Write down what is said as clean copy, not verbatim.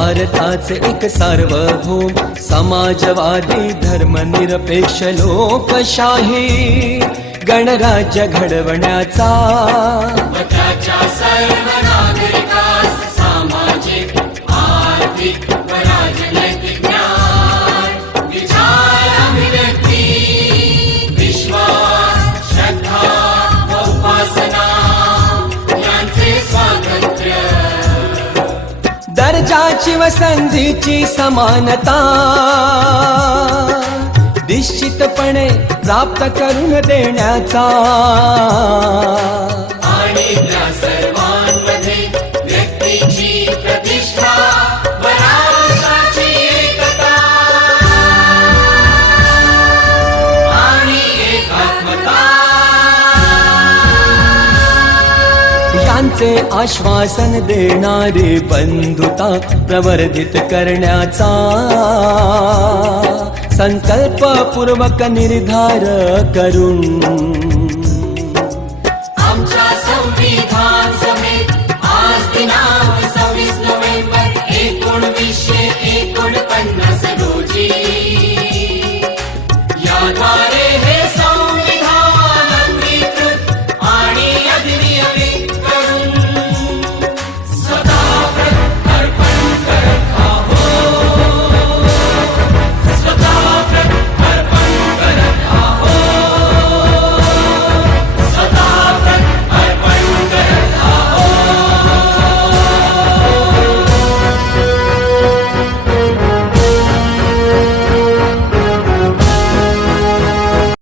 भारताचे एक सार्वभौम समाजवादी धर्मनिरपेक्ष लोकशाही गणराज्य घडवण्याचा व त्याच्या सर्व नागरिकास सामाजिक आर्थिक व राजनैतिक न्याय विचार अभिव्यक्ती विश्वास श्रद्धा व उपासना यांचे स्वातंत्र्य दर्जाची व संधीची समानता निश्चितपणे प्राप्त करून देण्याचा आणि त्या सर्वांमध्ये व्यक्तीची प्रतिष्ठा व राष्ट्राची एकता आणि एकात्मता यांचे आश्वासन देणारी बंधुता प्रवर्धित करण्याचा संकल्पपूर्वक निर्धार करून